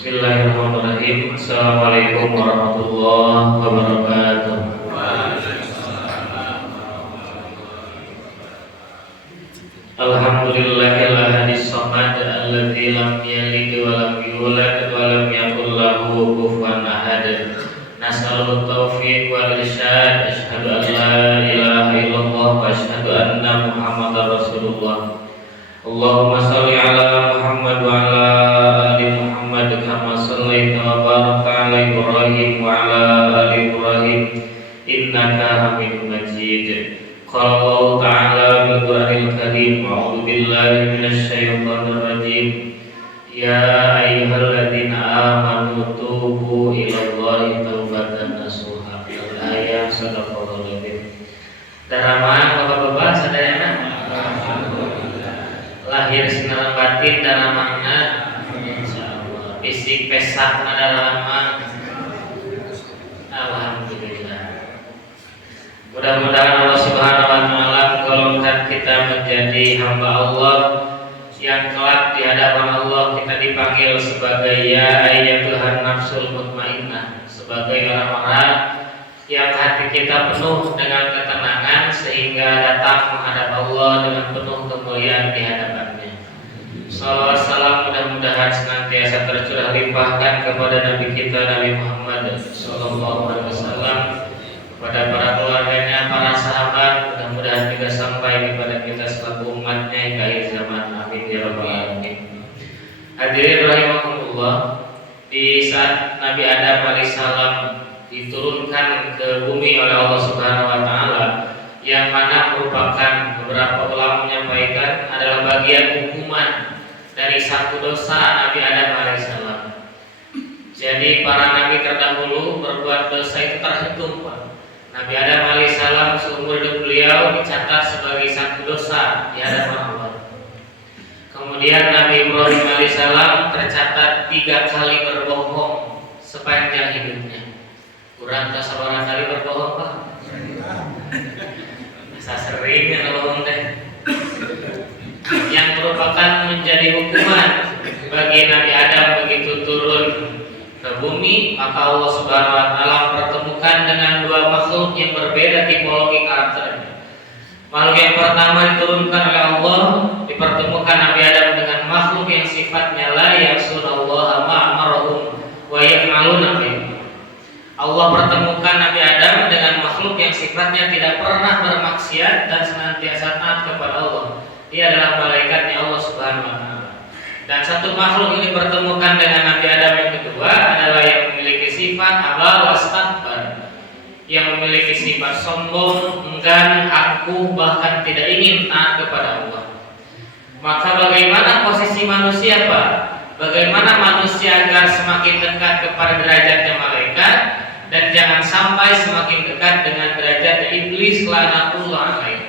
Bismillahirrahmanirrahim. Assalamualaikum warahmatullahi wabarakatuh. Alhamdulillahil ahadis samad alladzi lam yalid wa lam yulad wa lam yakul lahu kufuwan ahad. Nas'alul taufiq wal irsyad. Asyhadu an la ilaha illallah wa asyhadu anna Muhammadar Rasulullah. Allahumma shalli ala Muhammad wa ala ali Muhammad kama shallaita wa barakta ala Ibrahim wa ala ali Ibrahim innaka Hamidum Majid. Qala Allah ta'ala bil Qur'anil Karim, a'udzu billahi minasy syaithanir rajim. Ya ayyuhalladzina amanu tubu ilallahi taubatan nasuha. Al-ayat sadaqallahul adzim. Daraman Bapak-bapak sadayana lahir sinar batin dalam makna insyaallah fisik pesak dalam alhamdulillah. Mudah-mudahan Allah Subhanahu wa taala menggolongkan kita menjadi hamba Allah yang kelak di hadapan Allah kita dipanggil sebagai ya ayyatuhan nafsul mutmainnah, sebagai orang-orang yang hati kita penuh dengan ketenangan sehingga datang menghadap Allah dengan penuh kemuliaan di hadapannya. Salawat salam mudah-mudahan senantiasa tercurah limpahkan kepada Nabi kita Nabi Muhammad sallallahu alaihi wasallam, kepada para keluarganya, para sahabat, mudah-mudahan juga sampai kepada kita selaku umatnya hingga akhir zaman. Amin ya rabbal alamin. Hadirin rahimakumullah, di saat Nabi Adam alaihissalam diturunkan ke bumi oleh Allah Subhanahu wa taala, yang mana merupakan beberapa ulama menyampaikan adalah bagian hukuman dari satu dosa Nabi Adam alaihissalam. Jadi para nabi terdahulu berbuat dosa itu terhitung, Pak. Nabi Adam alaihissalam seumur hidup beliau dicatat sebagai satu dosa di hadapan Allah. Kemudian Nabi Ibrahim alaihissalam tercatat 3 kali berbohong sepanjang hidupnya. Kurang tak sabar kali berbohong, Pak. Masa sering ya bohong teh. Yang merupakan menjadi hukuman bagi Nabi Adam begitu turun ke bumi, maka Allah Subhanahu wa taala mempertemukan dengan 2 makhluk yang berbeda tipologi karakternya. Makhluk yang pertama diturunkan oleh Allah, dipertemukan Nabi Adam dengan makhluk yang sifatnya la ya'sunallaha ma amarahum wa yaf'aluna bihi. Allah pertemukan Nabi Adam dengan makhluk yang sifatnya tidak pernah bermaksiat dan senantiasa taat kepada Allah. Dia adalah malaikatnya Allah Subhanahu wa taala. Dan satu makhluk ini pertemukan dengan Nabi Adam yang kedua adalah yang memiliki sifat aba wastakbar, yang memiliki sifat sombong, enggan, angkuh, bahkan tidak ingin taat kepada Allah. Maka bagaimana posisi manusia, Pak? Bagaimana manusia agar semakin dekat kepada derajatnya malaikat dan jangan sampai semakin dekat dengan derajatnya iblis laknatullah alaihi.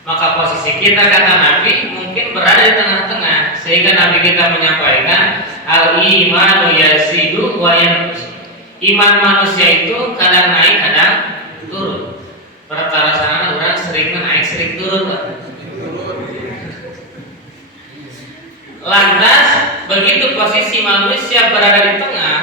Maka posisi kita, kata Nabi, mungkin berada di tengah-tengah, sehingga Nabi kita menyampaikan al-imanu yazidu wa yanqus. Iman manusia itu kadang naik, kadang turun. Perkara sana orang sering naik, sering turun, Pak. Lantas begitu posisi manusia berada di tengah,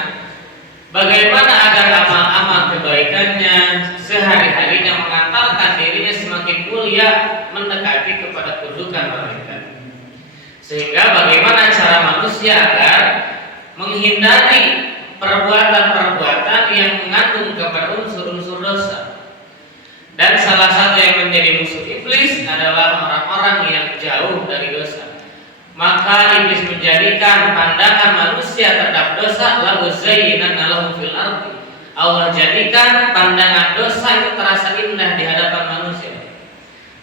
bagaimana agar amal-amal kebaikannya sehari-harinya mengantarkan dirinya semakin mulia mendekati kepada kedudukan malaikat. Sehingga bagaimana cara manusia agar menghindari perbuatan-perbuatan yang mengandung kepada unsur-unsur dosa. Dan salah satu yang menjadi musuh iblis adalah orang-orang yang jauh dari dosa. Maka iblis menjadikan pandangan manusia terhadap dosa lagu zayyinana lahum fil ardi. Allah jadikan pandangan dosa itu terasa indah di hadapan manusia.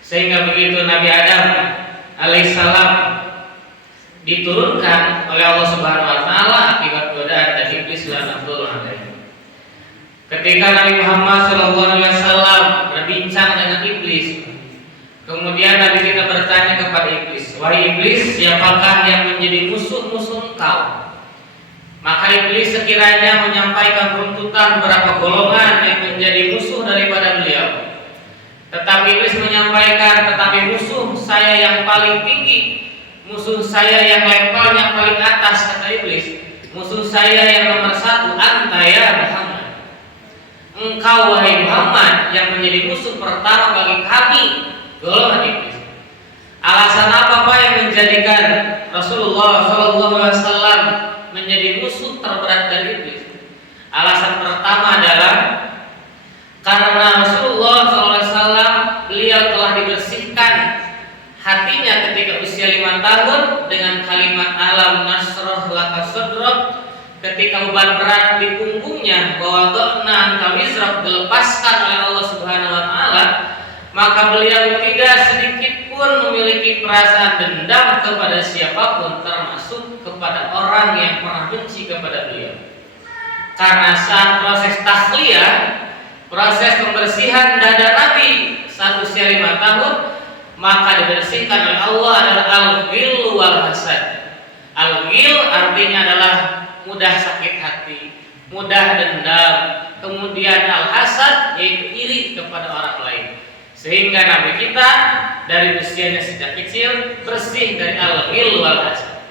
Sehingga begitu Nabi Adam alaihissalam diturunkan oleh Allah Subhanahu wa taala akibat godaan dari iblis laknatullah alaihi. Ketika Nabi Muhammad sallallahu alaihi wasallam berbincang dengan iblis, kemudian Nabi kita bertanya kepada iblis, "Wahai iblis, siapakah yang menjadi musuh-musuh engkau?" Maka iblis sekiranya menyampaikan runtutan beberapa golongan yang menjadi musuh daripada beliau. Tetapi iblis menyampaikan, tetapi musuh saya yang paling tinggi, musuh saya yang levelnya paling atas, kata iblis, musuh saya yang nomor satu, anta ya Muhammad. Engkau wahai Muhammad yang menjadi musuh pertama bagi kami, golongan iblis. Alasan apa Pak yang menjadikan Rasulullah SAW menjadi musuh terberat dari iblis? Alasan pertama adalah karena Rasulullah SAW beliau telah dibersihkan hatinya ketika usia 5 tahun dengan kalimat alam nasroh laka sodrok. Ketika beban berat di punggungnya bahwa do'na angka wizrak dilepaskan oleh Allah Subhanahu Wa Taala, maka beliau tidak sedikit pun memiliki perasaan dendam kepada siapapun, termasuk kepada orang yang pernah benci kepada beliau. Karena saat proses tahliyah, proses pembersihan dada Nabi saat usia 5 tahun, maka dibersihkan oleh Allah adalah al-ghil wal hasad. Al-ghil artinya adalah mudah sakit hati, mudah dendam, kemudian al-hasad yaitu iri kepada orang lain. Sehingga Nabi kita dari usianya sejak kecil bersih dari al-ghil wal hasad.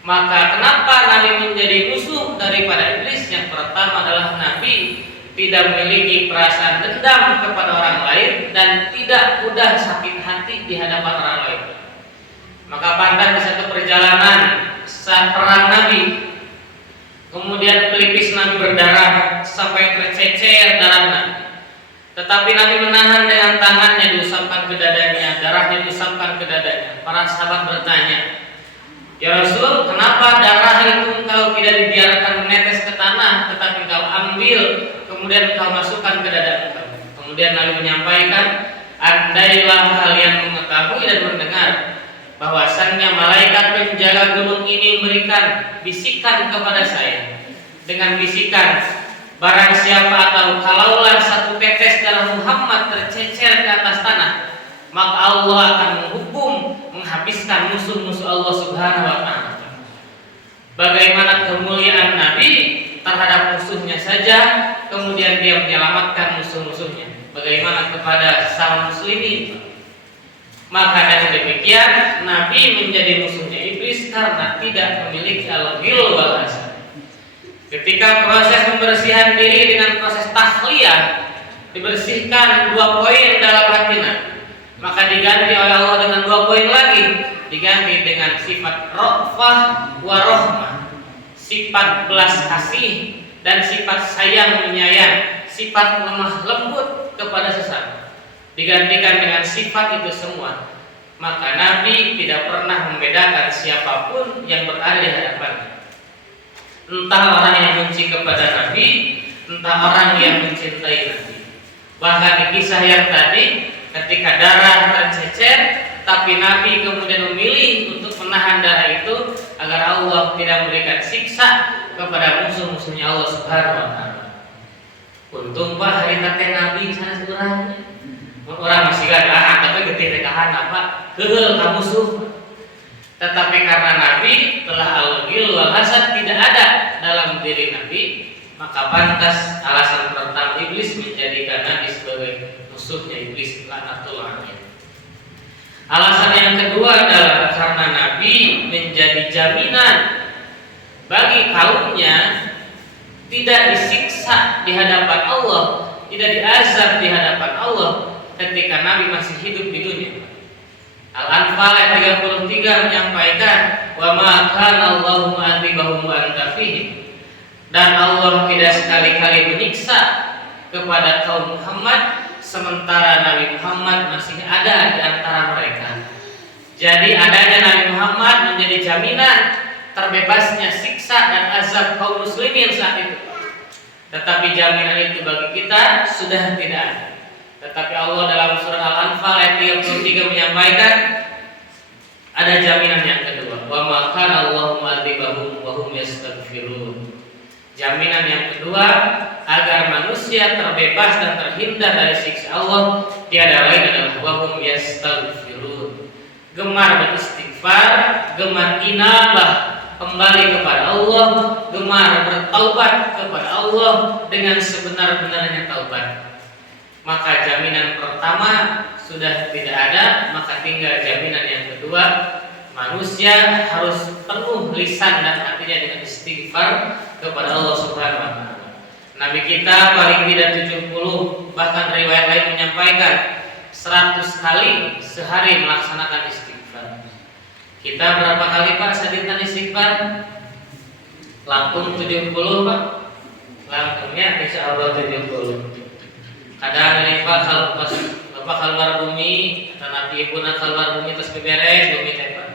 Maka kenapa Nabi menjadi musuh daripada iblis? Yang pertama adalah Nabi tidak memiliki perasaan dendam kepada orang lain dan tidak mudah sakit hati di hadapan orang lain. Maka pandang di satu perjalanan saat perang Nabi, kemudian pelipis Nabi berdarah sampai tercecer darah Nabi. Tetapi Nabi menahan dengan tangannya, diusapkan ke dadanya, darahnya diusapkan ke dadanya. Para sahabat bertanya, "Ya Rasul, kenapa darah itu engkau tidak dibiarkan menetes ke tanah, tetapi engkau ambil, kemudian engkau masukkan ke dada engkau?" Kemudian Nabi menyampaikan, "Andailah kalian mengetahui dan mendengar bahwasannya malaikat penjaga gunung ini memberikan bisikan kepada saya dengan bisikan, barang siapa atau kalaulah satu tetes darah Muhammad tercecer ke atas tanah, maka Allah akan menghukum, menghabiskan musuh-musuh Allah Subhanahu Wa Taala." Bagaimana kemuliaan Nabi terhadap musuhnya saja, kemudian dia menyelamatkan musuh-musuhnya. Bagaimana kepada sang muslimin? Maka dengan demikian Nabi menjadi musuhnya iblis karena tidak memiliki al-ghil wal hasad. Ketika proses pembersihan diri dengan proses tahliyah, dibersihkan 2 poin dalam hati Nabi, maka diganti oleh Allah dengan 2 poin lagi, diganti dengan sifat ra'fah wa rahmah, sifat belas kasih dan sifat sayang menyayang, sifat lemah lembut kepada sesama. Digantikan dengan sifat itu semua, maka Nabi tidak pernah membedakan siapapun yang berada di hadapannya. Entah orang yang benci kepada Nabi, entah orang yang mencintai Nabi. Bahkan di kisah yang tadi, ketika darah tercecer, tapi Nabi kemudian memilih untuk menahan darah itu agar Allah tidak memberikan siksa kepada musuh-musuhnya Allah Subhanahu Wa Taala. Untung Pak hari tadi Nabi sana sebenarnya. Orang masih gak tapi getih rekahan apa kehel ka musuh. Tetapi karena Nabi telah al-ghil wal hasad tidak ada dalam diri Nabi, maka pantas alasan pertama iblis menjadikan Nabi sebagai musuhnya iblis, laknatullah alaih. Alasan yang kedua adalah karena Nabi menjadi jaminan bagi kaumnya tidak disiksa di hadapan Allah, tidak diazab di hadapan Allah ketika Nabi masih hidup di dunia. Al-Anfal ayat 33 menyampaikan, "Wa ma kana Allahu mu'adzibahum wa anta fihim." Dan Allah tidak sekali-kali menyiksa kepada kaum Muhammad sementara Nabi Muhammad masih ada di antara mereka. Jadi adanya Nabi Muhammad menjadi jaminan terbebasnya siksa dan azab kaum muslimin saat itu. Tetapi jaminan itu bagi kita sudah tidak ada. Tetapi Allah dalam surah Al-Anfal ayat 33 menyampaikan ada jaminan yang kedua, wa ma kana Allahu mu'adzibahum wa hum yastaghfirun. Jaminan yang kedua agar manusia terbebas dan terhindar dari siksa Allah tiada lain adalah wa hum yastaghfirun. Gemar beristighfar, gemar inabah kembali kepada Allah, gemar bertaubat kepada Allah dengan sebenar-benarnya taubat. Maka jaminan pertama sudah tidak ada, maka tinggal jaminan yang kedua, manusia harus penuh lisan dan hatinya dengan istighfar kepada Allah Subhanahu wa taala. Nabi kita paling tidak 70, bahkan riwayat lain menyampaikan 100 kali sehari melaksanakan istighfar. Kita berapa kali Pak sadikan istighfar? Langsung 70 Pak. Langsungnya insya Allah 70. Kadang ini Pak kalau pas Bapak keluar bumi, karena ibu nak keluar bumi terus beberes bumi teh Pak.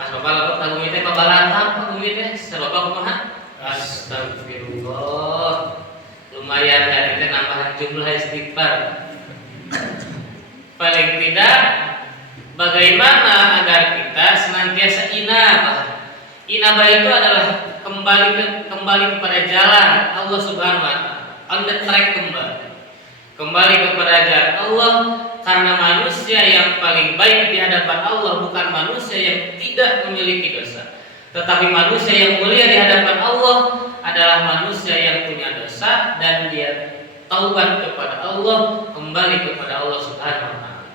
Pas Bapak keluar bumi teh Bapak lantam bumi teh, Bapak kumaha? Astagfirullah. Lumayan kan itu nambahan jumlah istighfar. Paling tidak bagaimana agar kita senantiasa inabah. Inabah itu adalah kembali kepada jalan Allah Subhanahu wa taala. On the track kembali kepada jalan Allah, karena manusia yang paling baik di hadapan Allah bukan manusia yang tidak memiliki dosa, tetapi manusia yang mulia di hadapan Allah adalah manusia yang punya dosa dan dia taubat kepada Allah, kembali kepada Allah Subhanahu wa taala.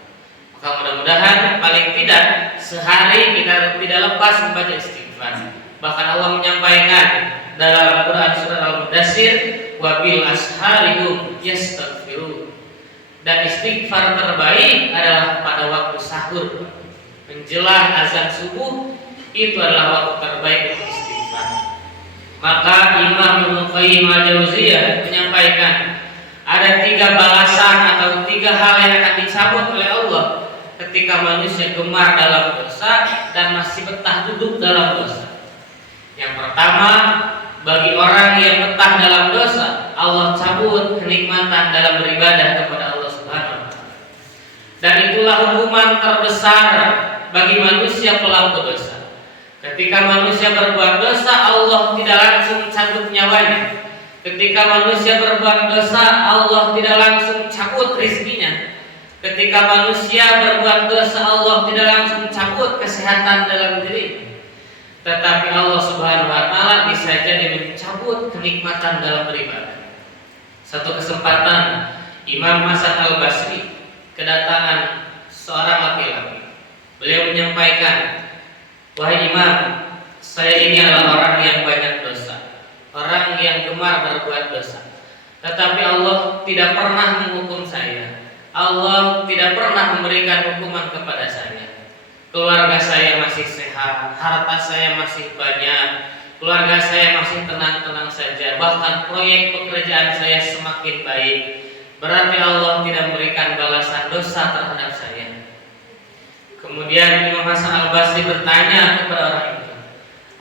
Maka mudah-mudahan paling tidak sehari kita tidak lepas membaca istighfar. Bahkan Allah menyampaikan dalam Quran surah Al-Mudaththir, wabil asharihum yastaghfirun. Dan istighfar terbaik adalah pada waktu sahur, menjelang azan subuh, itu adalah waktu terbaik untuk istighfar. Maka Imam Ibnu Qayyim al-Jauziyah menyampaikan ada 3 balasan atau 3 hal yang akan dicabut oleh Allah ketika manusia gemar dalam dosa dan masih betah duduk dalam dosa. Yang pertama, bagi orang yang betah dalam dosa, Allah cabut kenikmatan dalam beribadah kepada Allah Subhanahu wa taala. Dan itulah hukuman terbesar bagi manusia pelaku dosa. Ketika manusia berbuat dosa, Allah tidak langsung cabut nyawanya. Ketika manusia berbuat dosa, Allah tidak langsung cabut rizkinya. Ketika manusia berbuat dosa, Allah tidak langsung cabut kesehatan dalam diri. Tetapi Allah Subhanahu wa taala bisa jadi mencabut kenikmatan dalam beribadah. Satu kesempatan Imam Hasan Al-Basri kedatangan seorang laki-laki. Beliau menyampaikan, "Wahai Imam, saya ini adalah orang yang banyak dosa, orang yang gemar berbuat dosa. Tetapi Allah tidak pernah menghukum saya. Allah tidak pernah memberikan hukuman kepada saya. Keluarga saya masih sehat, harta saya masih banyak, keluarga saya masih tenang-tenang saja, bahkan proyek pekerjaan saya semakin baik. Berarti Allah tidak memberikan balasan dosa terhadap saya." Kemudian Imam Hasan Al-Basri bertanya kepada orang itu,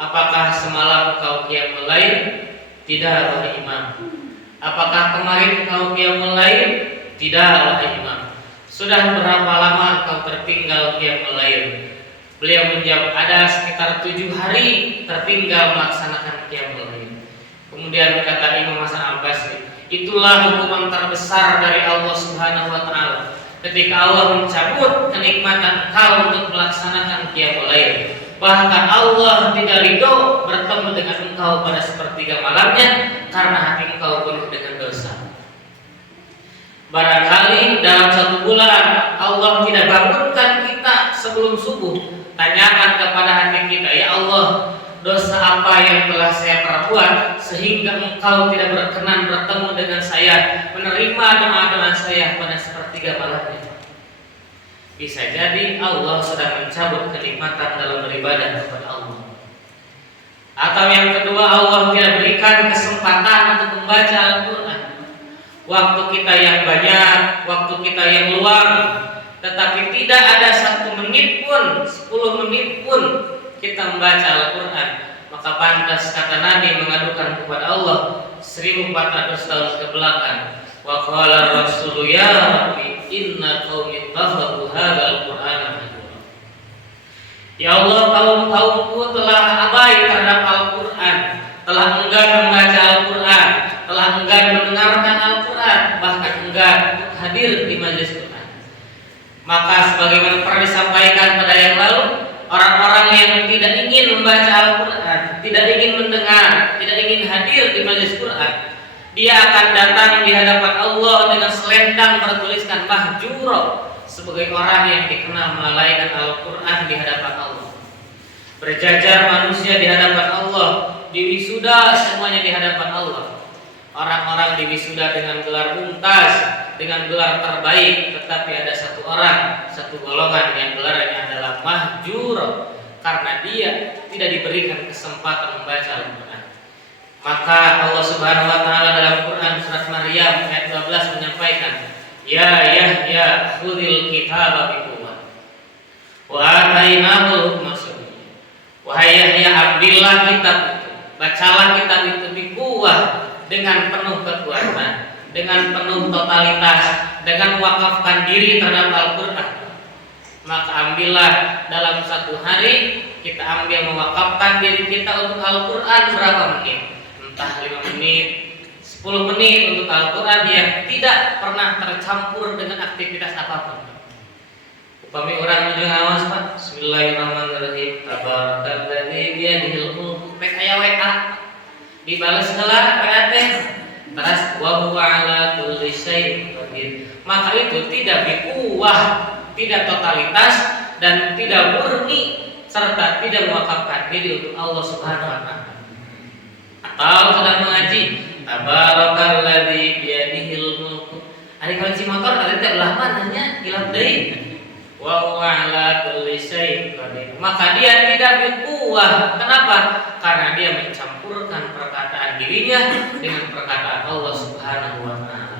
"Apakah semalam kau qiyamul lail?" "Tidak, wahai Imam." "Apakah kemarin kau qiyamul lail?" "Tidak, wahai Imam." "Sudah berapa lama kau tertinggal qiyamul lail?" Beliau menjawab, "Ada sekitar 7 hari tertinggal melaksanakan qiyamul lail." Kemudian berkata Imam Hasan Al-Basri, "Itulah hukuman terbesar dari Allah Subhanahu wa taala. Ketika Allah mencabut kenikmatan engkau untuk melaksanakan qiyamul lail. Bahkan Allah tidak ridho bertemu dengan engkau pada sepertiga malamnya karena hati engkau penuh dengan dosa." Barangkali dalam 1 bulan Allah tidak bangunkan kita sebelum subuh. Tanyakan kepada hati kita, "Ya Allah, dosa apa yang telah saya perbuat sehingga engkau tidak berkenan bertemu dengan saya, menerima doa-doa saya pada sepertiga malamnya?" Bisa jadi Allah sedang mencabut kenikmatan dalam beribadah kepada Allah. Atau yang kedua, Allah tidak berikan kesempatan untuk membaca Al-Quran. Waktu kita yang banyak, waktu kita yang luang, tetapi tidak ada 1 menit pun, 10 menit pun kita membaca Al-Quran. Maka pantas kata Nabi mengadukan kepada Allah 1400 tahun ke belakang. Wa qala Rasul ya Rabbi inna qaumi ittakhadhu hadzal Qur'ana mahjura. Ya Allah, kaum-kaumku telah abai terhadap Al-Quran, telah enggan membaca Al-Quran, telah enggan mendengarkan Al-Quran, bahkan enggan untuk hadir di majelis Quran. Maka sebagaimana pernah disampaikan pada yang lalu, orang-orang yang tidak ingin membaca Al-Quran, tidak ingin mendengar, tidak ingin hadir di majelis Quran, dia akan datang di hadapan Allah dengan selendang bertuliskan mahjura, sebagai orang yang dikenal melalaikan Al-Quran di hadapan Allah. Berjajar manusia di hadapan Allah, diwisuda semuanya di hadapan Allah. Orang-orang diwisuda dengan gelar mumtaz, dengan gelar terbaik, tetapi ada satu orang, satu golongan yang gelarnya adalah mahjur karena dia tidak diberikan kesempatan membaca Al-Quran. Maka Allah Subhanahu wa taala dalam Quran surat Maryam ayat 12 menyampaikan, "Ya Yahya khudhil kitaba biquwwah wa atainahul hukma sabiyya." Wahai Yahya, ambillah kitab itu, bacalah kitab itu biquwwah, dengan penuh kekuatan, dengan penuh totalitas, dengan mewakafkan diri terhadap Al-Quran. Maka ambillah dalam satu hari kita ambil mewakafkan diri kita untuk Al-Quran berapa menit? Entah 5 menit, 10 menit untuk Al-Quran yang tidak pernah tercampur dengan aktivitas apapun. Upami orang menuju ngawas, Pak, Bismillahirrahmanirrahim, Tabarakalladzii biyadihil mulku, pek aya WA dibales heula PAT terus wa huwa ala kulli syai'in qadir. Maka itu tidak bikuwah, tidak totalitas dan tidak murni serta tidak mewakafkan diri untuk Allah Subhanahu wa taala. Atau sedang mengaji Tabarakalladzii biyadihil mulku, ari kunci motor ari teh ulah mananya hilap deui. Wa huwa ala kulli syai'in qadir. Maka dia tidak bikuwah. Kenapa? Karena dia mencampurkan perkataan dirinya dengan perkataan Allah Subhanahu wa taala.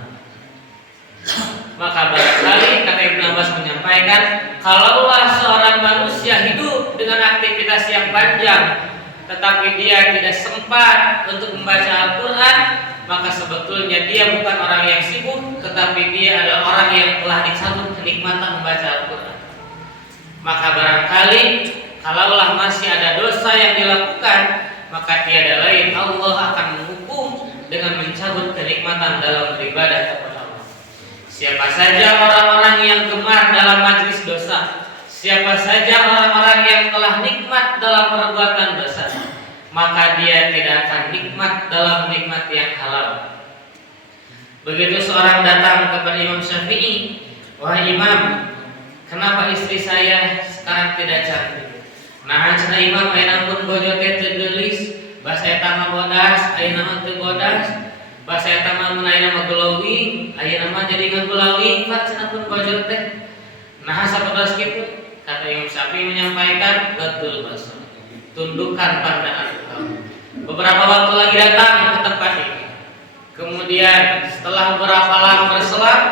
Maka barangkali kata Ibnu Abbas menyampaikan, kalaulah seorang manusia hidup dengan aktivitas yang panjang tetapi dia tidak sempat untuk membaca Al-Quran, maka sebetulnya dia bukan orang yang sibuk, tetapi dia adalah orang yang telah dicabut kenikmatan membaca Al-Quran. Maka barangkali kalaulah masih ada dosa yang dilakukan, maka tiada lain Allah akan menghukum dengan mencabut kenikmatan dalam beribadah kepada Allah. Siapa saja orang-orang yang gemar dalam majlis dosa, siapa saja orang-orang yang telah nikmat dalam perbuatan dosa, maka dia tidak akan nikmat dalam nikmat yang halal. Begitu seorang datang kepada Imam Syafi'i, "Wahai Imam, kenapa istri saya sekarang tidak cantik? Nah, cenah Imam ayeuna pun bojo teh teu geulis, basa eta mah bodas, ayeuna mah teu bodas, basa eta mah mun ayeuna mah glowing, ayeuna mah jadi ngaglowing, Pak cenah pun bojo teh." Nah, sabedas kitu, kata Imam Syafi'i menyampaikan, "Betul basar. Tundukkan pandangan engkau." Beberapa waktu lagi datang ke tempat ini. Kemudian setelah beberapa lama berselang,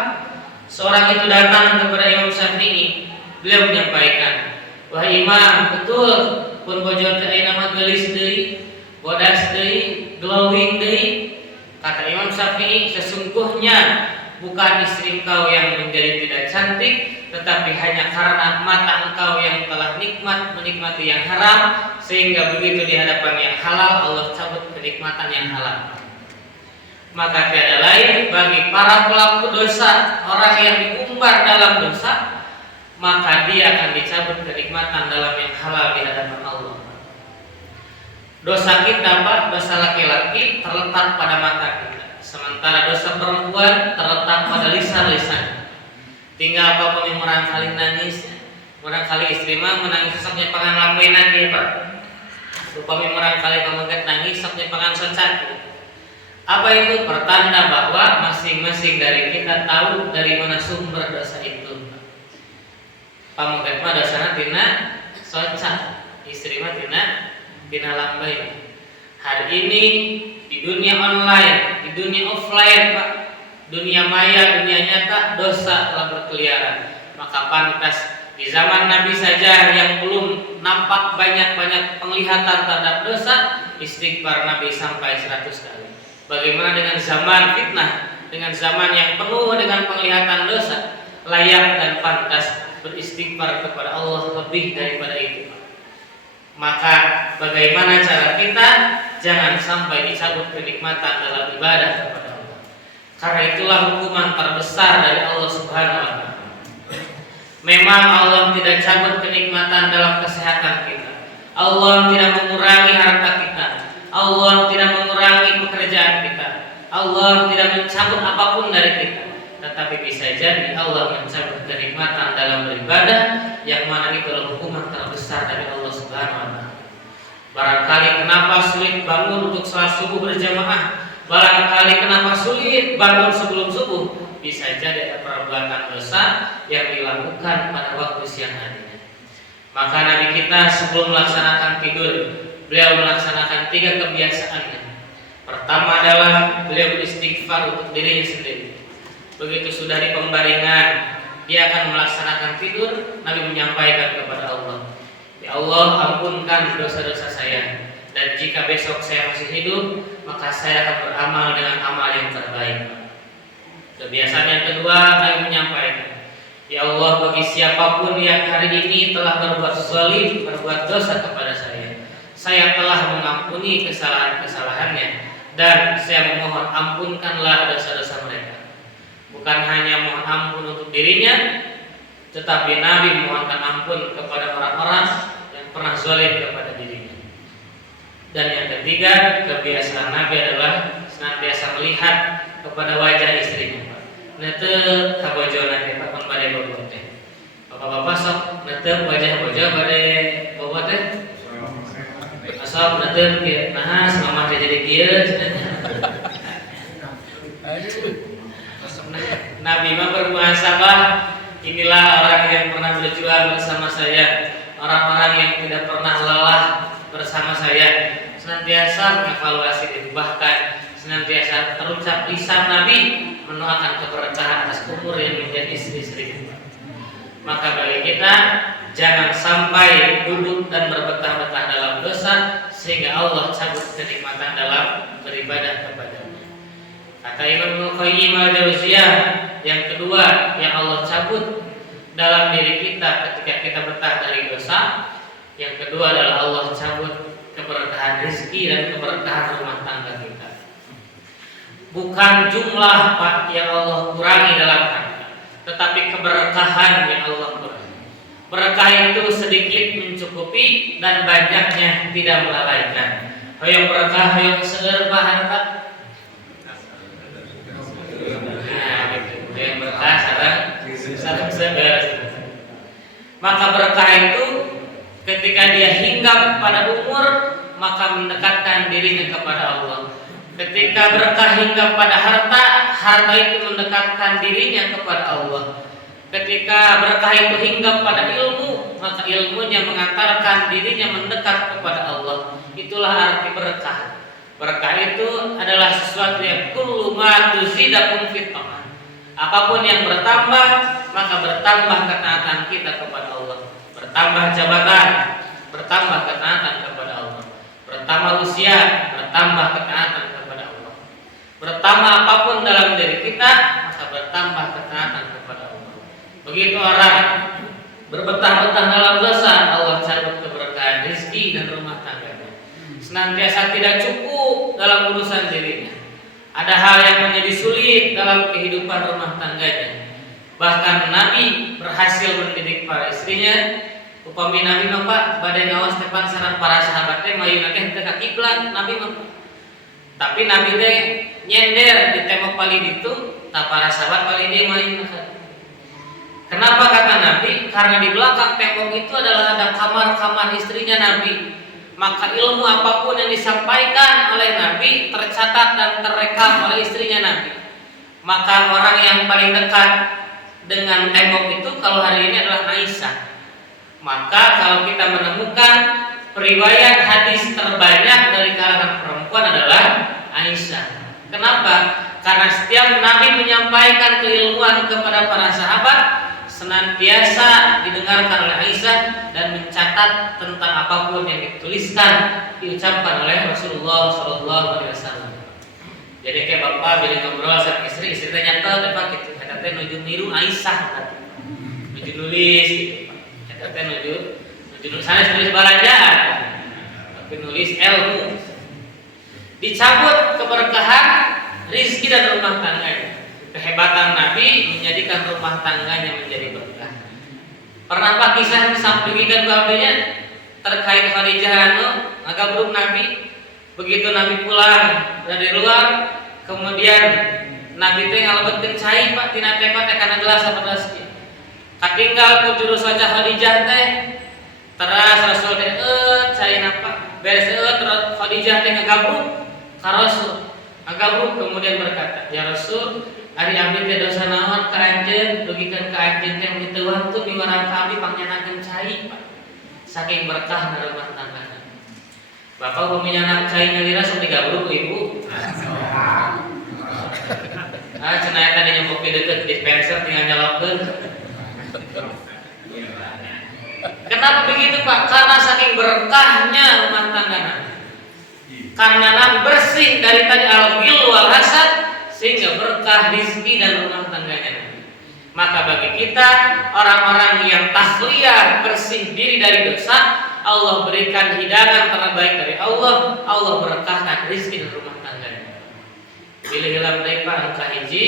seorang itu datang kepada Imam Syafi'i. Beliau menyampaikan, "Wahai Imam, betul pun bojo teh ayeuna mah geulis deui, bodas deui, glowing deui." Kata Imam Syafi'i, "Sesungguhnya bukan istri engkau yang menjadi tidak cantik, tetapi hanya karena mata engkau yang telah nikmat menikmati yang haram, sehingga begitu di hadapan yang halal Allah cabut kenikmatan yang halal." Maka tiada lain bagi para pelaku dosa, orang yang diumbar dalam dosa, maka dia akan dicabut kenikmatan dalam yang halal di hadapan Allah. Dosa kita, Pak, dosa laki-laki terletak pada mata kita, sementara dosa perempuan terletak pada lisan-lisan. Tinggal apa yang kali nangis, kali istri mah menangis sesaknya pangan lambenan dia, Pak. Upami kali pamaget nangis sesaknya pangan sencaki. Apa itu? Pertanda bahwa masing-masing dari kita tahu dari mana sumber dosa itu. Pamaget mah dosana tina soca, istri mah tina lambai. Hari ini di dunia online, di dunia offline, Pak, dunia maya, dunia nyata, dosa telah berkeliaran. Maka pantas di zaman Nabi saja yang belum nampak banyak-banyak penglihatan terhadap dosa, istighfar Nabi sampai 100 kali. Bagaimana dengan zaman fitnah, dengan zaman yang penuh dengan penglihatan dosa, layak dan pantas beristighfar kepada Allah lebih daripada itu. Maka bagaimana cara kita jangan sampai dicabut kenikmatan dalam ibadah kepada Allah. Karena itulah hukuman terbesar dari Allah Subhanahu wa taala. Memang Allah tidak cabut kenikmatan dalam kesehatan kita. Allah tidak mengurangi harta kita. Allah tidak mengurangi pekerjaan kita. Allah tidak mencabut apapun dari kita. Tetapi bisa jadi Allah mencabut kenikmatan dalam beribadah, yang mana itu adalah hukuman terbesar dari Allah Subhanahu wa taala. Barangkali kenapa sulit bangun untuk sholat subuh berjamaah, barangkali kenapa sulit bangun sebelum subuh, bisa jadi ada perbuatan dosa yang dilakukan pada waktu siang harinya. Maka Nabi kita sebelum melaksanakan tidur, beliau melaksanakan 3 kebiasaannya. Pertama adalah beliau beristighfar untuk dirinya sendiri. Begitu sudah di pembaringan, dia akan melaksanakan tidur, Nabi menyampaikan kepada Allah, "Ya Allah, ampunkan dosa-dosa saya, dan jika besok saya masih hidup, maka saya akan beramal dengan amal yang terbaik." Kebiasaan yang kedua, Nabi menyampaikan, "Ya Allah, bagi siapapun yang hari ini telah berbuat zalim, berbuat dosa kepada saya telah mengampuni kesalahan-kesalahannya, dan saya memohon ampunkanlah dosa-dosa mereka." Bukan hanya mohon ampun untuk dirinya, tetapi Nabi memohonkan ampun kepada orang-orang yang pernah zalim kepada dirinya. Dan yang ketiga, kebiasaan Nabi adalah senantiasa melihat kepada wajah istrinya. Nete kabojona teh Pak bade bobot teh. Bapak-bapak sok nete wajah-wajah bade bobot teh. Asal nete kieu nah mama teh jadi kieu cenah. Nabi mah bermuhasabah, inilah orang yang pernah berjuang bersama saya, orang-orang yang tidak pernah lelah bersama saya, senantiasa mengevaluasi diri, bahkan senantiasa terucap lisan Nabi mendoakan keberkahan atas umur yang menjadi istri-istri. Maka bagi kita jangan sampai duduk dan berbetah-betah dalam dosa sehingga Allah cabut kenikmatan dalam beribadah kepada-Nya. Kata Imam Qayyim al-Jauziyah, yang kedua yang Allah cabut dalam diri kita ketika kita betah dari dosa, yang kedua adalah Allah cabut keberkahan rezeki dan keberkahan rumah tangga kita. Bukan jumlah Pak yang Allah kurangi dalam tangga, tetapi keberkahan yang Allah kurangi. Berkah itu sedikit mencukupi dan banyaknya tidak melalaikan. Hoyong berkah, hoyong seger harta. Yang berkah sareng seger. Maka berkah itu ketika dia hinggap pada umur, maka mendekatkan dirinya kepada Allah. Ketika berkah hinggap pada harta, harta itu mendekatkan dirinya kepada Allah. Ketika berkah itu hinggap pada ilmu, maka ilmunya mengantarkan dirinya mendekat kepada Allah. Itulah arti berkah. Berkah itu adalah sesuatu yang kullu ma tuzidakum fit ta'ah. Apapun yang bertambah, maka bertambah ketaatan kita kepada Allah. Bertambah jabatan, bertambah ketaatan kepada Allah. Bertambah usia, bertambah ketaatan kepada Allah. Bertambah apapun dalam diri kita, maka bertambah ketaatan kepada Allah. Begitu orang berbetah-betah dalam dosa, Allah cabut keberkahan rezeki dan rumah tangganya. Senantiasa tidak cukup dalam urusan dirinya. Ada hal yang menjadi sulit dalam kehidupan rumah tangganya. Bahkan Nabi berhasil mendidik para istrinya. Upami Nabi mah Pak badai ngawas tepan saran para sahabat teh mayuna teh teu ka kiblat Nabi mah. Tapi Nabi teh nyender di tembok palid itu, tak para sahabat palid dia mayuna. Kenapa kata Nabi? Karena di belakang tembok itu adalah ada kamar-kamar istrinya Nabi. Maka ilmu apapun yang disampaikan oleh Nabi tercatat dan terekam oleh istrinya Nabi. Maka orang yang paling dekat dengan tembok itu kalau hari ini adalah Aisyah. Maka kalau kita menemukan periwayat hadis terbanyak dari kalangan perempuan adalah Aisyah. Kenapa? Karena setiap Nabi menyampaikan keilmuan kepada para sahabat, senantiasa didengarkan oleh Aisyah dan mencatat tentang apapun yang dituliskan, diucapkan oleh Rasulullah SAW. Jadi kayak bapak bila ngobrol sama istri tanya nyatet gitu, kata teh nuju niru Aisyah, nuju nulis, kata teh nuju nulis saya nulis balanjaan, tapi nulis ilmu. Dicabut keberkahan rizki dan rumah tangganya. Kehebatan Nabi menjadikan rumah tangganya menjadi berkah. Pernah Pak kisah disampaikan kepadanya terkait Khadijah ngagabruk Nabi. Begitu Nabi pulang dari luar, kemudian Nabi teh ngalebetkeun cai Pak tina tepat teh kana gelas sabelasnya. Katinggal ku jurus wajah Khadijah teh teras Rasul teh cai napa? beres terus Khadijah teh ngagabruk ka Rasul. Ngagabruk kemudian berkata, "Ya Rasul, ari abdi teh dosa naon ka anjeun, dugikeun ka anjeun teh mun teu wantun miwarang ka abdi pangjanakeun cai, Pak." Saking berkah na rumah tanggana. Bapak pemilyanak cai ngalira sok digabruk ku ibu. Cenah eta nyempok di deukeut dispenser tinggal nyalopkeun. Kenapa begitu Pak? Karena saking berkahnya rumah tanggana. Karena nabi bersih dari tadi al-ghil wal hasad sehingga berkah rezeki dan rumah tangganya. Maka bagi kita orang-orang yang tahliyah bersih diri dari dosa, Allah berikan hidangan terbaik dari Allah. Allah berkahkan rezeki dan rumah tangganya. Bila hilang dari angka hiji,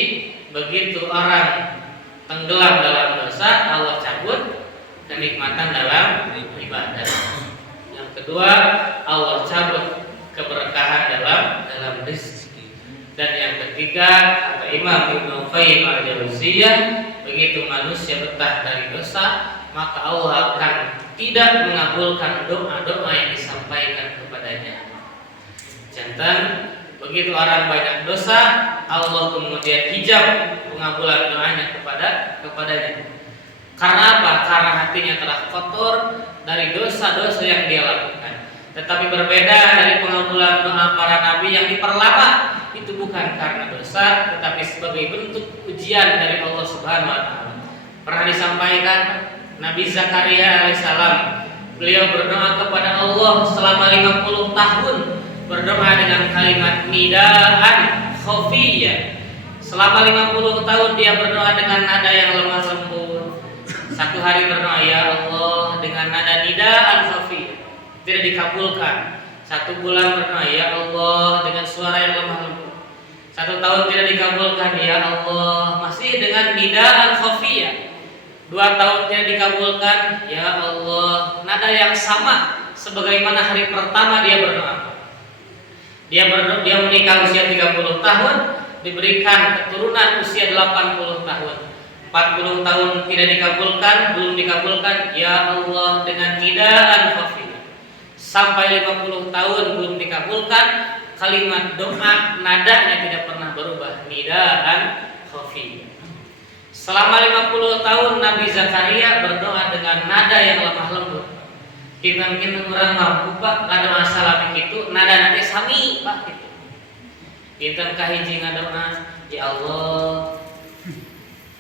begitu orang tenggelam dalam dosa, Allah cabut kenikmatan dalam ibadah. Yang kedua, Allah cabut keberkahan dalam rezeki. Dan yang ketiga, kata Imam Ibnu Qayyim al-Jauziyah, begitu manusia betah dari dosa, maka Allah akan tidak mengabulkan doa-doa yang disampaikan kepadanya. Jantan, begitu orang banyak dosa, Allah kemudian hijab pengabulan doanya kepadanya. Karena apa? Karena hatinya telah kotor dari dosa-dosa yang dia lakukan. Tetapi berbeda dari pengabulan doa para nabi yang diperlama, itu bukan karena dosa, tetapi sebagai bentuk ujian dari Allah Subhanahu wa taala. Pernah disampaikan Nabi Zakaria alaihissalam, beliau berdoa kepada Allah selama 50 tahun, berdoa dengan kalimat nidaan khafiyah. Selama 50 tahun dia berdoa dengan nada yang lemah lembut. Satu hari berdoa, "Ya Allah," dengan nada nidaan khafiyah, tidak dikabulkan. Satu bulan berdoa, "Ya Allah," dengan suara yang lemah lembut. Satu tahun tidak dikabulkan, "Ya Allah," masih dengan nidaan khafiyah. 2 tahun tidak dikabulkan, "Ya Allah," nada yang sama sebagaimana hari pertama dia berdoa. Dia menikah usia 30 tahun, diberikan keturunan usia 80 tahun. 40 tahun tidak dikabulkan, belum dikabulkan, "Ya Allah," dengan nidaan khafiyah. Sampai 50 tahun belum dikabulkan, kalimat doa nadanya tidak pernah berubah, nidaan khafiyah. Selama 50 tahun Nabi Zakaria berdoa dengan nada yang lemah lembut. Kita orang mampu Pak, ada masalah begitu, nada nanti sami Pak gitu. Kita kahiji ngadoa, "Ya Allah."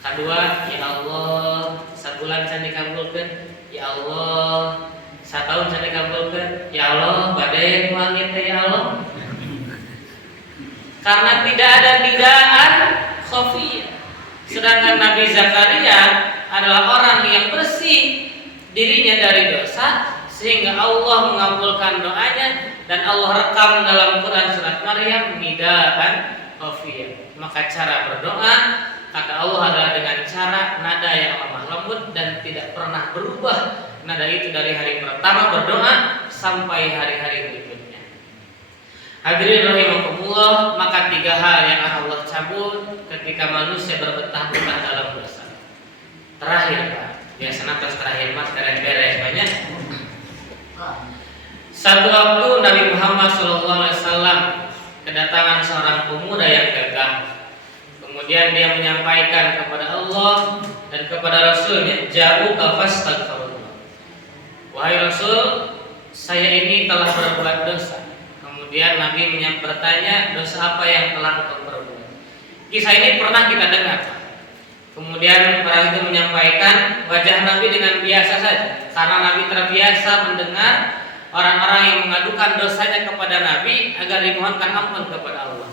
Kedua, "Ya Allah." Sebulan can dikabulkan, "Ya Allah." Setahun can dikabulkan, "Ya Allah." Badai langit ya Allah. Karena tidak ada nidaan khafiyah. Sedangkan Nabi Zakaria adalah orang yang bersih dirinya dari dosa, sehingga Allah mengabulkan doanya dan Allah rekam dalam Quran surat Maryam nidaan khafiyah. Maka cara berdoa kata Allah adalah dengan cara nada yang lemah lembut dan tidak pernah berubah nada itu dari hari pertama berdoa sampai hari-hari berikutnya. Hadirin rahimakumullah, maka 3 hal yang Allah cabut ketika manusia berbetah-betah dalam dosa. Terakhir Pak, biasanya terus terakhir mas beres banyak. Satu waktu Nabi Muhammad SAW kedatangan seorang pemuda yang gagah. Kemudian dia menyampaikan kepada Allah dan kepada Rasulnya, "Ja'uka fastaghfirullah." Wahai Rasul, saya ini telah berbuat dosa. Kemudian Nabi bertanya, "Dosa apa yang telah engkau perbuat?" Kisah ini pernah kita dengar. Kemudian orang itu menyampaikan, wajah Nabi dengan biasa saja, karena Nabi terbiasa mendengar orang-orang yang mengadukan dosanya kepada Nabi agar dimohonkan ampun kepada Allah.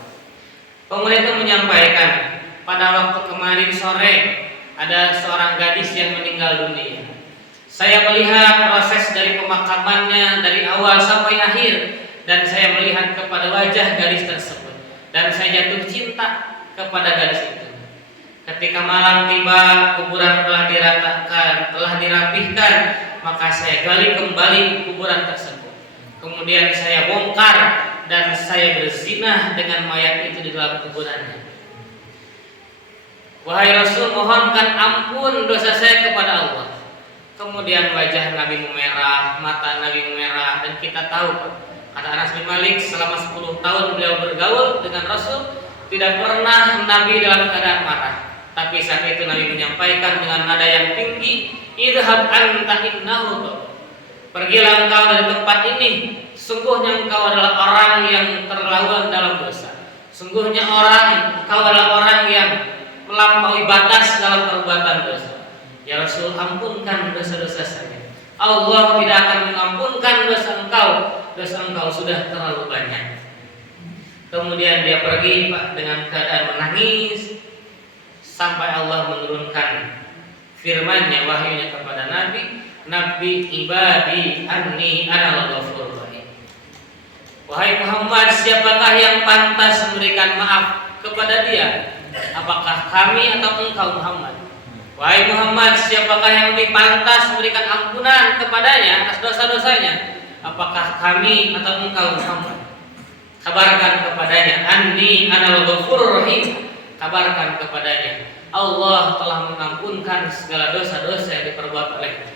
Pemuda itu menyampaikan, "Pada waktu kemarin sore ada seorang gadis yang meninggal dunia. Saya melihat proses dari pemakamannya dari awal sampai akhir, dan saya melihat kepada wajah gadis tersebut, dan saya jatuh cinta kepada gadis itu. Ketika malam tiba, kuburan telah diratakan, telah dirapihkan, maka saya gali kembali kuburan tersebut. Kemudian saya bongkar dan saya berzinah dengan mayat itu di dalam kuburannya. Wahai Rasul, mohonkan ampun dosa saya kepada Allah." Kemudian wajah Nabi memerah, mata Nabi memerah, dan kita tahu Kata Anas bin Malik, selama 10 tahun beliau bergaul dengan Rasul, tidak pernah Nabi dalam keadaan marah. Tapi saat itu Nabi menyampaikan dengan nada yang tinggi, "Idhab anta innahu." Pergilah engkau dari tempat ini, sungguhnya engkau adalah orang yang terlaluan dalam dosa. Sungguhnya engkau adalah orang yang melampaui batas dalam perbuatan dosa. Ya Rasul, ampunkan dosa-dosa saya. Allah tidak akan mengampunkan dosa engkau sudah terlalu banyak. Kemudian dia pergi Pak dengan keadaan menangis sampai Allah menurunkan firman-Nya, wahyunya kepada Nabi ibadi anni anal ghafurur rahim. Wahai Muhammad, siapakah yang pantas memberikan maaf kepada dia? Apakah kami atau engkau Muhammad? Wahai Muhammad, siapakah yang lebih pantas memberikan ampunan kepadanya atas dosa-dosanya? Apakah kami atau engkau Muhammad? Kabarkan kepadanya, anni anal ghafurur rahim. Kabarkan kepadanya, Allah telah mengampunkan segala dosa-dosa yang diperbuat olehnya.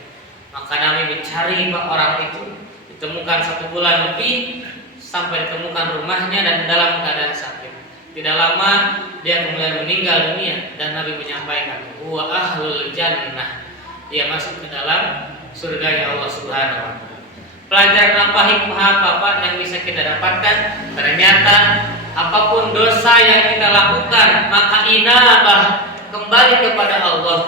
Maka Nabi mencari orang itu, ditemukan 1 bulan lebih sampai ditemukan rumahnya dan dalam keadaan sakit. Tidak lama dia kemudian meninggal dunia dan Nabi menyampaikan, huwa ahlul jannah. Dia masuk ke dalam surganya Allah Subhanahu wa taala. Pelajaran apa, hikmah apa Pak yang bisa kita dapatkan? Ternyata apapun dosa yang kita lakukan, maka inabah, kembali kepada Allah,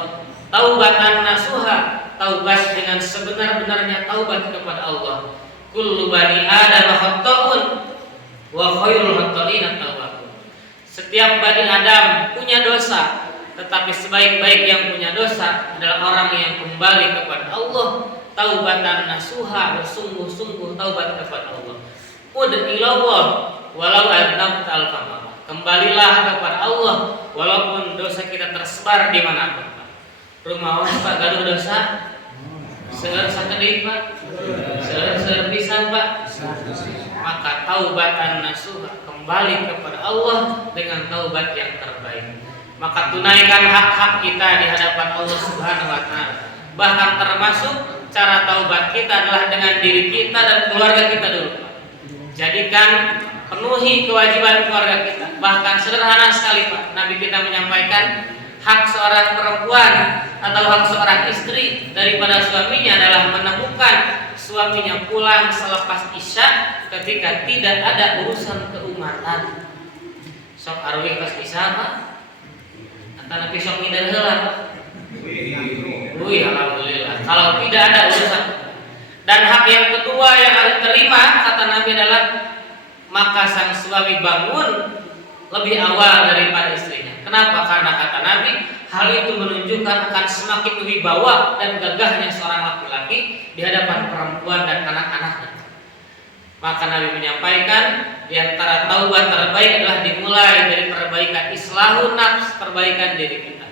taubatan nasuha, taubat dengan sebenar-benarnya taubat kepada Allah. Kullu bani Adam khata'un wa khairul khata'in at-tawwabun. Setiap bani Adam punya dosa, tetapi sebaik-baik yang punya dosa adalah orang yang kembali kepada Allah, taubatan nasuha, bersungguh-sungguh taubat kepada Allah. Ud ilallah walau adnabta al-famah. Kembalilah kepada Allah walaupun dosa kita tersebar di mana-mana. Rumah orang Pak gaduh dosa, sekedip Pak, serpisan Pak. Maka taubatan nasuha, kembali kepada Allah dengan taubat yang terbaik. Maka tunaikan hak-hak kita di hadapan Allah Subhanahu wa taala. Bahkan termasuk cara taubat kita adalah dengan diri kita dan keluarga kita dulu. Jadikan penuhi kewajiban keluarga kita. Bahkan sederhana sekali Pak, Nabi kita menyampaikan hak seorang perempuan atau hak seorang istri daripada suaminya adalah menemukan suaminya pulang selepas isya ketika tidak ada urusan keumatan. Sok arwih pas isya Pak, antara besok ngidar heula Pak. Wih, alhamdulillah. Kalau tidak ada urusan. Dan hak yang kedua yang harus terima kata Nabi adalah maka sang suami bangun lebih awal daripada istrinya. Kenapa? Karena kata Nabi, hal itu menunjukkan akan semakin wibawa dan gagahnya seorang laki-laki di hadapan perempuan dan anak-anaknya. Maka Nabi menyampaikan di antara taubat terbaik adalah dimulai dari perbaikan islahun nafs, perbaikan diri kita,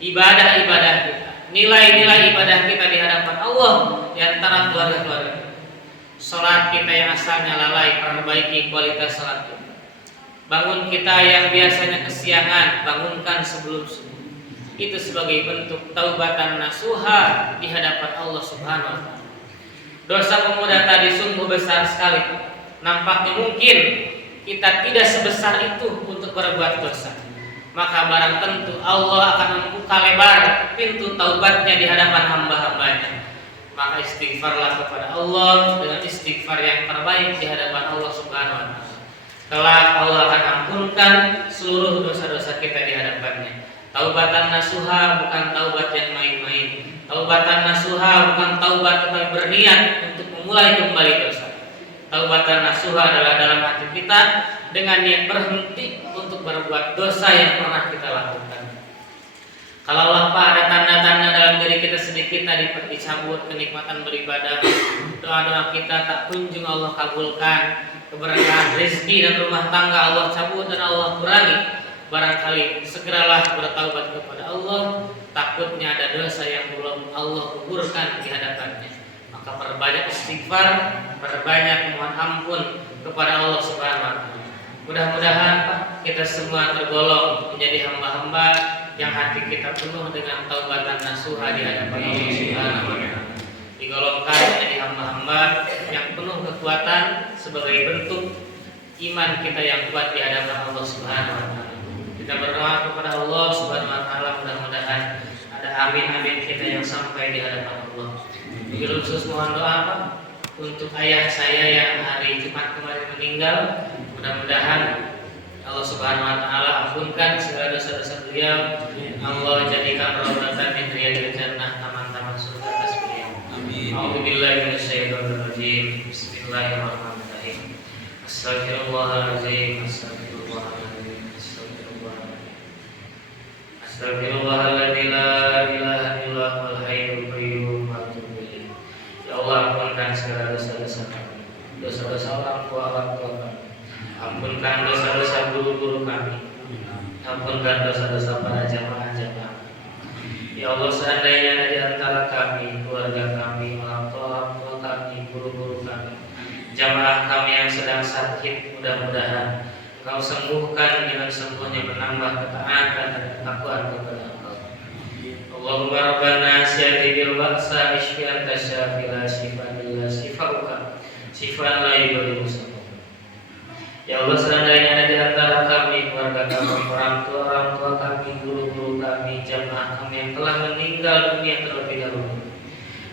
ibadah-ibadah kita, nilai-nilai ibadah kita di hadapan Allah di antara keluarga-keluarga kita. Salat kita yang asalnya lalai, perbaiki kualitas salat kita. Bangun kita yang biasanya kesiangan, bangunkan sebelum subuh. Itu sebagai bentuk taubatan nasuha di hadapan Allah Subhanahu wa taala. Dosa pemuda tadi sungguh besar sekali. Nampaknya mungkin kita tidak sebesar itu untuk berbuat dosa. Maka barang tentu Allah akan membuka lebar pintu taubatnya di hadapan hamba-hambanya. Maka istighfarlah kepada Allah dengan istighfar yang terbaik di hadapan Allah Subhanahu wa taala. Kelak Allah akan ampunkan seluruh dosa-dosa kita di hadapannya. Taubatan nasuha bukan taubat yang main-main. Taubatan nasuha bukan taubat tetapi berniat untuk memulai kembali dosa. Taubatan nasuha adalah dalam hati kita dengan niat berhenti untuk berbuat dosa yang pernah kita lakukan. Kalau Allah Pak ada tanda-tanda dalam diri kita sedikit tadi dicabut kenikmatan beribadah, doa-doa kita tak kunjung Allah kabulkan, keberkahan rezeki dan rumah tangga Allah cabut dan Allah kurangi. Barangkali segeralah bertaubat kepada Allah, takutnya ada dosa yang belum Allah kuburkan di hadapannya. Maka perbanyak istighfar, perbanyak mohon ampun kepada Allah Subhanahu wa taala. Mudah-mudahan Pak kita semua tergolong menjadi hamba-hamba yang hati kita penuh dengan taubatan nasuha di hadapan Allah Subhanahu wa taala. Digolongkan menjadi hamba-hamba hamba yang penuh kekuatan sebagai bentuk iman kita yang kuat di hadapan Allah Subhanahu wa taala. Kita berdoa kepada Allah Subhanahu wa taala, mudah-mudahan ada amin kita yang sampai di hadapan Allah. Bila khusus mohon doa untuk ayah saya yang hari Jumat kemarin meninggal, mudah-mudahan Allah Subhanahu wa taala ampunkan segala dosa-dosa beliau. Allah jadikan rahmatan min riyadil jannah, taman-taman surga atas beliau. Amin. A'udzubillahi minasyaitonir rajim. Bismillahirrahmanirrahim. Astaghfirullahaladzim. Astaghfirullahaladzim. Astaghfirullahaladzim. La ilaha illa huwal hayyul qayyum wa atubu ilaih. Ya Allah, ampunkan segala dosa-dosa kami, dosa-dosa orang tua kami. Ampunkan dosa-dosa guru-guru kami. Ampunkan dosa-dosa para jamaah-jamaah. Ya Allah, seandainya di antara kami, keluarga kami, orang tua kami, guru-guru kami, jamaah kami yang sedang sakit, mudah-mudahan Engkau sembuhkan dengan sembuhnya, menambah ketaatan dan ketakwaan kepada Engkau. Allahumma rabbana siyati bil ba'sa ishfi anta syafi la shifa illa shifauka shifaan la yughadiru saqama. Ya Allah, seandainya ada di antara kami, keluarga kami, orang tua kami, guru-guru kami, jamaah kami yang telah meninggal dunia terlebih dahulu,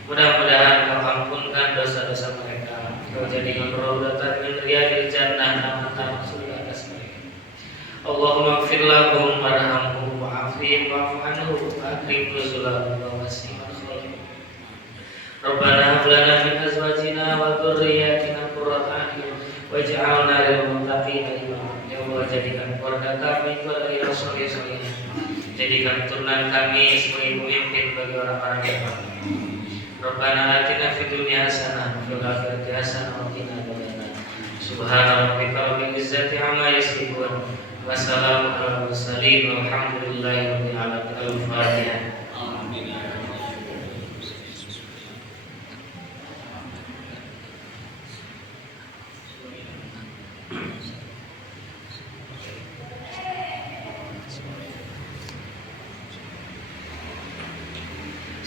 mudah-mudahan Kau ampunkan dosa-dosa mereka. Kau jadikan raudhatan min riyadil jannah, taman-taman surga atas mereka. Allahumma ighfir lahum warhamhum wa'afihim wa'fu anhum wa akrim nuzulahum wa wasi' madkhalahum. Rabbana hab lana min azwajina wa dhurriyyatina qurrata a'yun waj'alna lil muttaqina imama. Ya Allah, jadikan keluarga kami keluarga yang soleh. Jadikan turunan kami sebagai pemimpin bagi orang-orang yang baik. Rabbana atina fid dunya hasanah wa fil akhirati hasanah wa qina adzabannar. Subhana rabbika rabbil izzati amma yasifun wa salamun alal mursalin walhamdulillahi rabbil alamin. Al-Fatihah.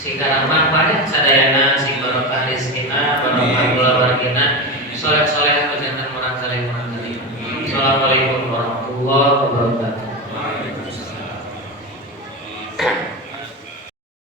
Sing karaman pada sadayana sing barokah rizkina barokah kula wargina soleh-soleh